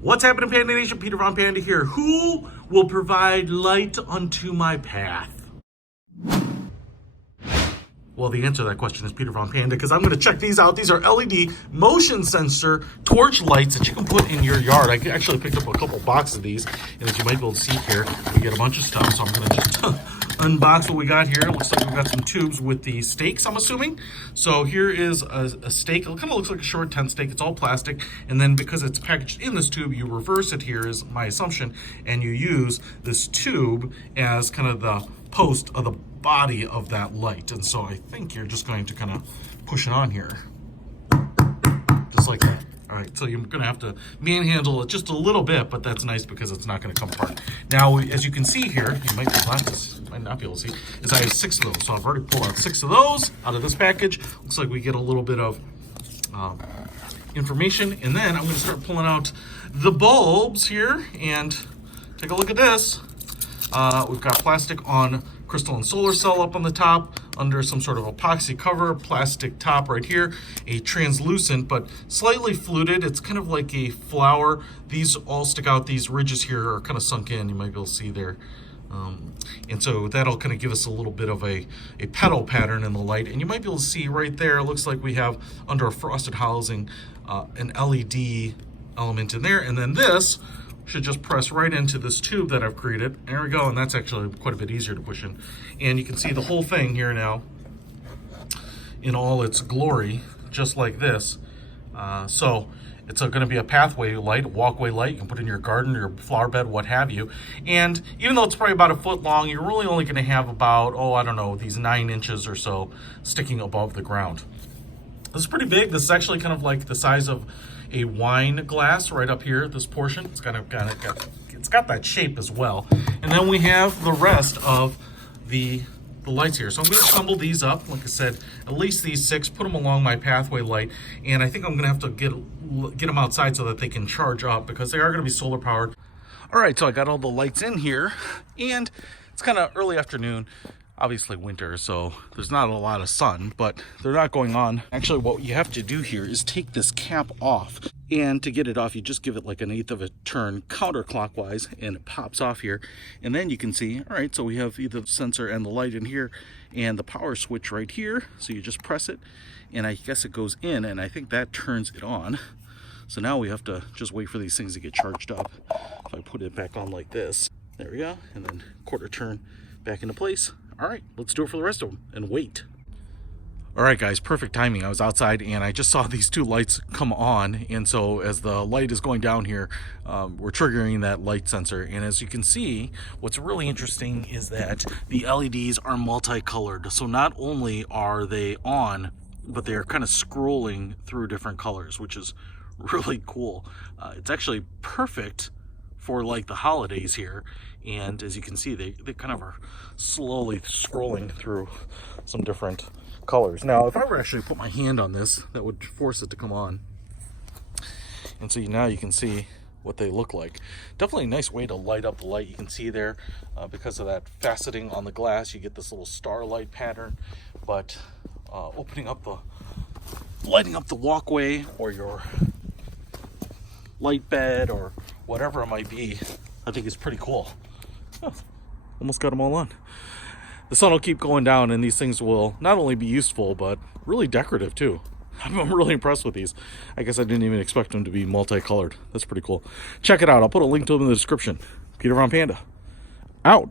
What's happening, Panda Nation? Peter Von Panda here. Who will provide light unto my path? Well, the answer to that question is Peter Von Panda, because I'm going to check these out. These are LED motion sensor torch lights that you can put in your yard. I actually picked up a couple boxes of these, and as you might be able to see here, we get a bunch of stuff. So I'm going to just unbox what we got here. It looks like we've got some tubes with the stakes, I'm assuming. So here is a stake. It kind of looks like a short tent stake. It's all plastic. And then because it's packaged in this tube, you reverse it here is my assumption. And you use this tube as kind of the post of the body of that light. And so I think you're just going to kind of push it on here. Just like that. All right, so you're going to have to manhandle it just a little bit, but that's nice because it's not going to come apart. Now, as you can see here, you might not be able to see, is I have 6 of those. So I've already pulled out 6 of those out of this package. Looks like we get a little bit of information. And then I'm going to start pulling out the bulbs here and take a look at this. We've got plastic on crystalline solar cell up on the top, under some sort of epoxy cover, plastic top right here, a translucent but slightly fluted. It's kind of like a flower. These all stick out. These ridges here are kind of sunk in. You might be able to see there. And so that'll kind of give us a little bit of a petal pattern in the light. And you might be able to see right there, it looks like we have under a frosted housing an LED element in there. And then this should just press right into this tube that I've created. There we go, and that's actually quite a bit easier to push in. And you can see the whole thing here now in all its glory, just like this. So it's going to be a pathway light, a walkway light. You can put in your garden, your flower bed, what have you. And even though it's probably about 1 foot long, you're really only going to have about, I don't know, these 9 inches or so sticking above the ground. This is pretty big. This is actually kind of like the size of a wine glass right up here, this portion. It's got that shape as well. And then we have the rest of the lights here. So I'm going to assemble these up. Like I said, at least these 6, put them along my pathway light. And I think I'm going to have to get them outside so that they can charge up, because they are going to be solar powered. All right, so I got all the lights in here, and it's kind of early afternoon. Obviously winter, so there's not a lot of sun, but they're not going on. Actually, what you have to do here is take this cap off, and to get it off, you just give it like 1/8 of a turn counterclockwise, and it pops off here. And then you can see, all right, so we have either the sensor and the light in here, and the power switch right here. So you just press it, and I guess it goes in, and I think that turns it on. So now we have to just wait for these things to get charged up. If I put it back on like this, there we go, and then quarter turn back into place. All right, let's do it for the rest of them and wait. All right, guys, perfect timing. I was outside and I just saw these 2 lights come on. And so as the light is going down here, we're triggering that light sensor. And as you can see, what's really interesting is that the LEDs are multicolored. So not only are they on, but they're kind of scrolling through different colors, which is really cool. It's actually perfect for like the holidays here. And as you can see, they kind of are slowly scrolling through some different colors. Now, if I were actually put my hand on this, that would force it to come on. And so now you can see what they look like. Definitely a nice way to light up the light. You can see there, because of that faceting on the glass, you get this little starlight pattern. But lighting up the walkway or your light bed or whatever it might be, I think is pretty cool. Oh, almost got them all on. The sun will keep going down, and these things will not only be useful, but really decorative too. I'm really impressed with these. I guess I didn't even expect them to be multicolored. That's pretty cool. Check it out. I'll put a link to them in the description. Peter Von Panda, out.